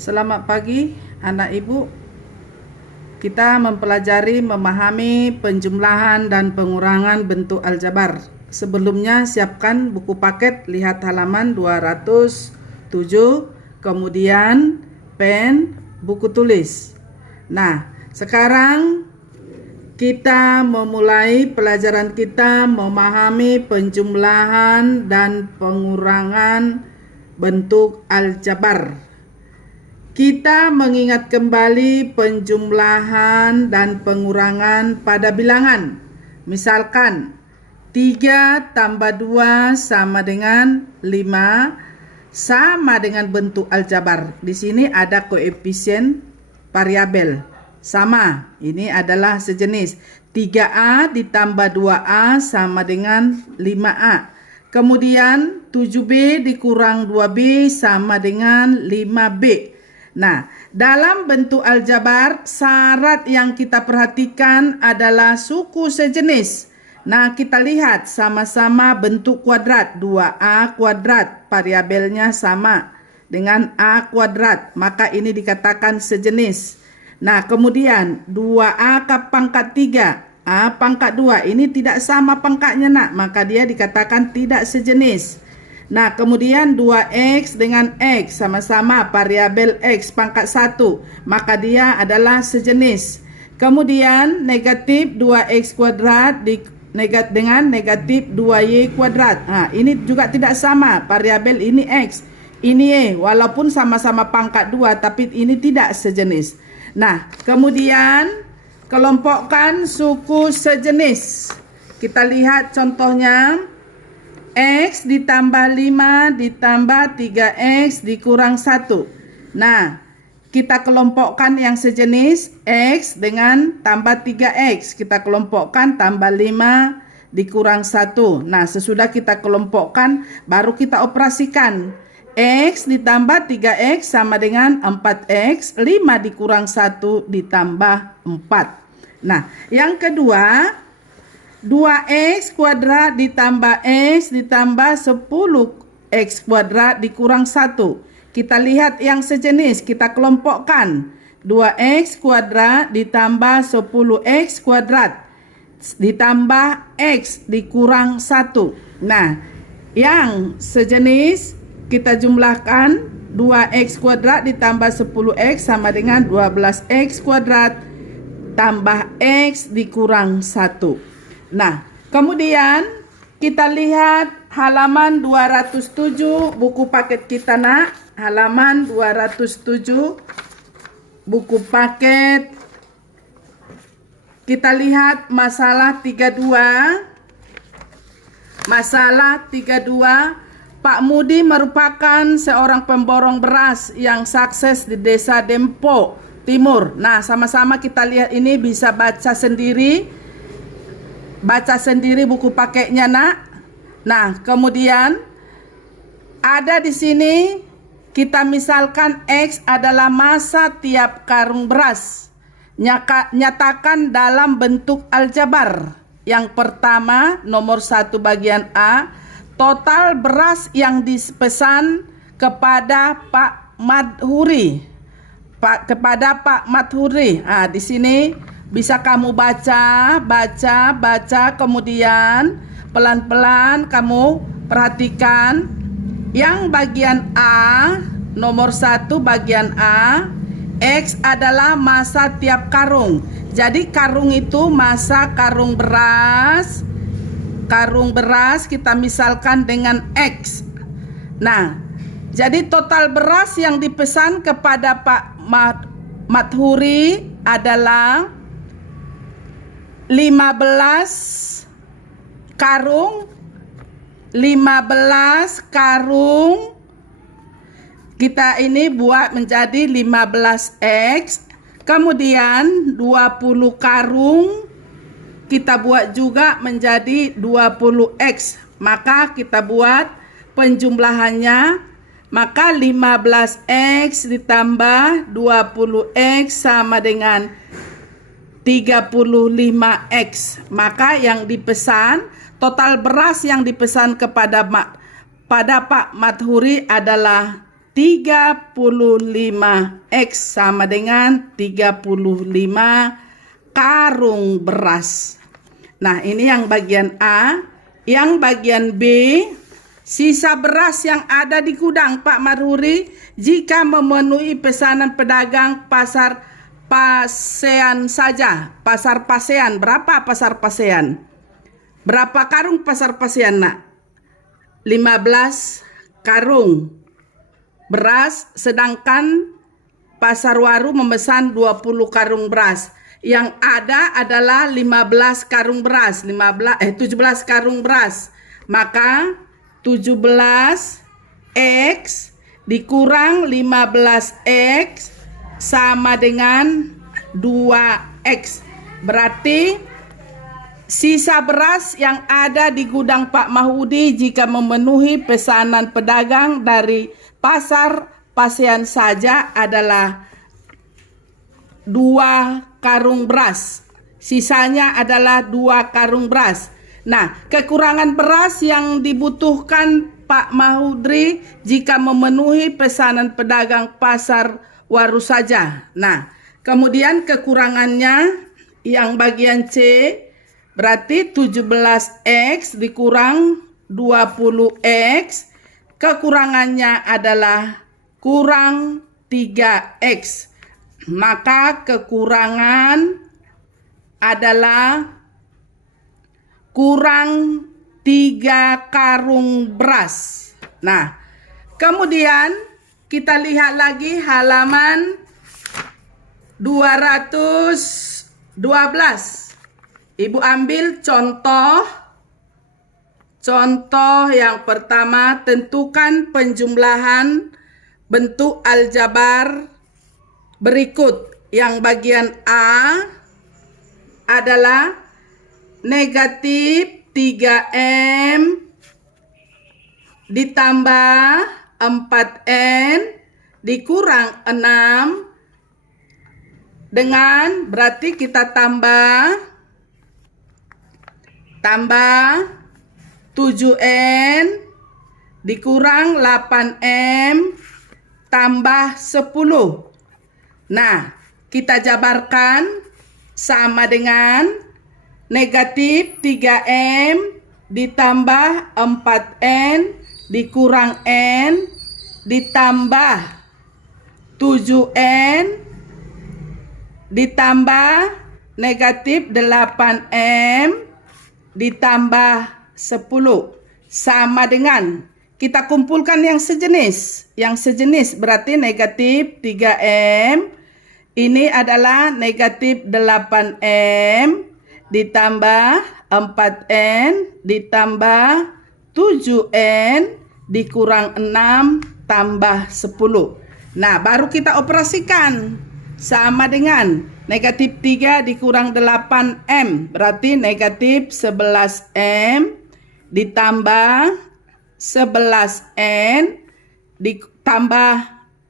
Selamat pagi anak ibu. Kita mempelajari memahami penjumlahan dan pengurangan bentuk aljabar. Sebelumnya siapkan buku paket, lihat halaman 207, kemudian pen, buku tulis. Nah, sekarang kita memulai pelajaran kita memahami penjumlahan dan pengurangan bentuk aljabar. Kita mengingat kembali penjumlahan dan pengurangan pada bilangan. Misalkan 3 tambah 2 sama dengan 5 sama dengan bentuk aljabar. Di sini ada koefisien variabel. Sama, ini adalah sejenis. 3A ditambah 2A sama dengan 5A. Kemudian 7B dikurang 2B sama dengan 5B. Nah, dalam bentuk aljabar, syarat yang kita perhatikan adalah suku sejenis. Nah, kita lihat sama-sama bentuk kuadrat. 2A kuadrat, variabelnya sama dengan A kuadrat. Maka ini dikatakan sejenis. Nah, kemudian 2A ke pangkat 3, A pangkat 2. Ini tidak sama pangkatnya, nak. Maka dia dikatakan tidak sejenis. Nah, kemudian 2X dengan X sama-sama variabel X pangkat 1. Maka dia adalah sejenis. Kemudian negatif 2X kuadrat dengan negatif 2Y kuadrat. Nah, ini juga tidak sama. Variabel ini X, ini Y. Walaupun sama-sama pangkat 2, tapi ini tidak sejenis. Nah, kemudian kelompokkan suku sejenis. Kita lihat contohnya. X ditambah 5 ditambah 3X dikurang 1. Nah, kita kelompokkan yang sejenis. X dengan tambah 3X. Kita kelompokkan tambah 5 dikurang 1. Nah, sesudah kita kelompokkan, baru kita operasikan. X ditambah 3X sama dengan 4X. 5 dikurang 1 ditambah 4. Nah, yang kedua, 2X kuadrat ditambah X ditambah 10X kuadrat dikurang 1. Kita lihat yang sejenis, kita kelompokkan. 2X kuadrat ditambah 10X kuadrat ditambah X dikurang 1. Nah, yang sejenis kita jumlahkan. 2X kuadrat ditambah 10X sama dengan 12X kuadrat tambah X dikurang 1. Nah, kemudian kita lihat halaman 207 buku paket kita, nak. Halaman 207 buku paket. Kita lihat masalah 32. Masalah 32. Pak Mudi merupakan seorang pemborong beras yang sukses di Desa Dempo Timur. Nah, sama-sama kita lihat ini, bisa baca sendiri. Baca sendiri buku paketnya, nak. Nah, kemudian ada di sini kita misalkan X adalah massa tiap karung beras. Nyatakan dalam bentuk aljabar. Yang pertama, nomor 1 bagian A, total beras yang dipesan kepada Pak Madhuri. Kepada Pak Madhuri. Nah, di sini bisa kamu baca, kemudian pelan-pelan kamu perhatikan. Yang bagian A, nomor 1 bagian A, X adalah massa tiap karung. Jadi karung itu massa karung beras. Karung beras kita misalkan dengan X. Nah, jadi total beras yang dipesan kepada Pak Madhuri adalah 15 karung. 15 karung. Kita ini buat menjadi 15X. Kemudian 20 karung kita buat juga menjadi 20X. Maka kita buat penjumlahannya. Maka 15X ditambah 20X sama dengan 35X. Maka yang dipesan, total beras yang dipesan kepada Pak Madhuri adalah 35X sama dengan 35 karung beras. Nah, ini yang bagian A. Yang bagian B, sisa beras yang ada di gudang Pak Marhuri jika memenuhi pesanan pedagang pasar Pasean saja. Pasar Pasean, berapa pasar Pasean? Berapa karung pasar Pasean, Nak? 15 karung beras, sedangkan pasar Waru memesan 20 karung beras. Yang ada adalah 15 karung beras, 17 karung beras. Maka 17X dikurang 15X sama dengan 2X. Berarti sisa beras yang ada di gudang Pak Mahudi jika memenuhi pesanan pedagang dari pasar Pasean saja adalah 2 karung beras. Sisanya adalah 2 karung beras. Nah, kekurangan beras yang dibutuhkan Pak Mahudri jika memenuhi pesanan pedagang pasar Waru saja. Nah, kemudian kekurangannya yang bagian C berarti 17X dikurang 20X. Kekurangannya adalah kurang 3X. Maka kekurangan adalah kurang 3 karung beras. Nah, kemudian kita lihat lagi halaman 212. Ibu ambil contoh yang pertama, tentukan penjumlahan bentuk aljabar berikut. Yang bagian A adalah negatif 3M ditambah 4N dikurang 6 dengan berarti kita tambah 7N dikurang 8M tambah 10. Nah, kita jabarkan sama dengan negatif 3M ditambah 4N dikurang N ditambah 7N ditambah negatif 8M ditambah 10 sama dengan kita kumpulkan yang sejenis. Yang sejenis berarti negatif 3M ini adalah negatif 8M ditambah 4N ditambah 7N dikurang 6 tambah 10. Nah, baru kita operasikan sama dengan negatif 3 dikurang 8M berarti negatif 11M ditambah 11N ditambah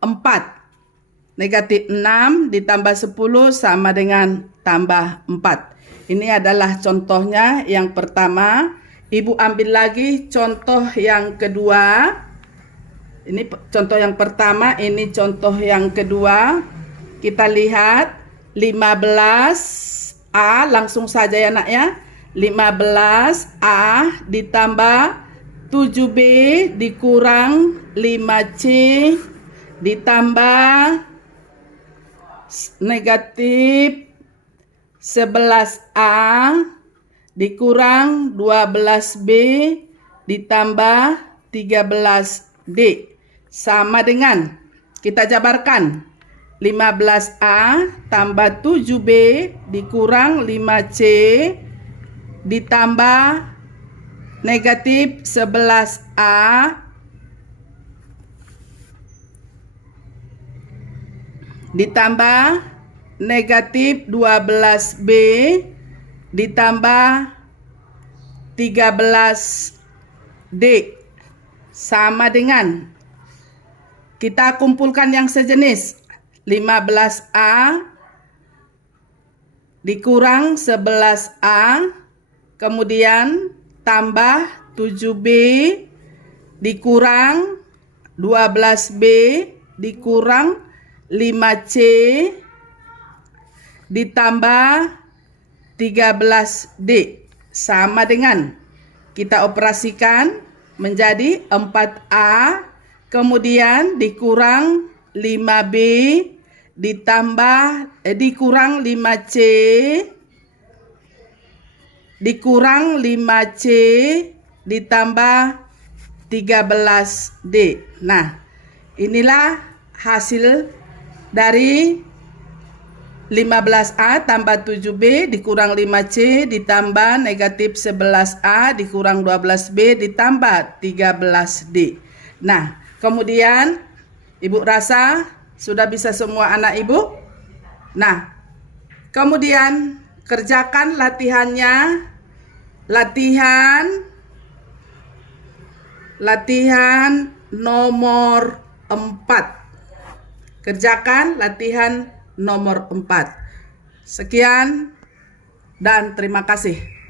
4. Negatif 6 ditambah 10 sama dengan tambah 4. Ini adalah contohnya yang pertama. Ibu ambil lagi contoh yang kedua. Ini contoh yang pertama, ini contoh yang kedua. Kita lihat 15A, langsung saja ya nak ya. 15A ditambah 7B dikurang 5C ditambah negatif 11A dikurang 12B ditambah 13D sama dengan kita jabarkan 15A tambah 7B dikurang 5C ditambah negatif 11A ditambah negatif 12B ditambah 13D sama dengan kita kumpulkan yang sejenis 15A dikurang 11A kemudian tambah 7B dikurang 12B dikurang 5C ditambah 13D sama dengan kita operasikan menjadi 4A kemudian dikurang 5B dikurang 5C dikurang 5C ditambah 13D. Nah, inilah hasil dari 15A tambah 7B dikurang 5C ditambah negatif 11A dikurang 12B ditambah 13D. Nah, kemudian Ibu rasa sudah bisa semua anak Ibu? Nah, kemudian kerjakan latihannya. Latihan nomor 4. Kerjakan latihan nomor 4. Sekian dan terima kasih.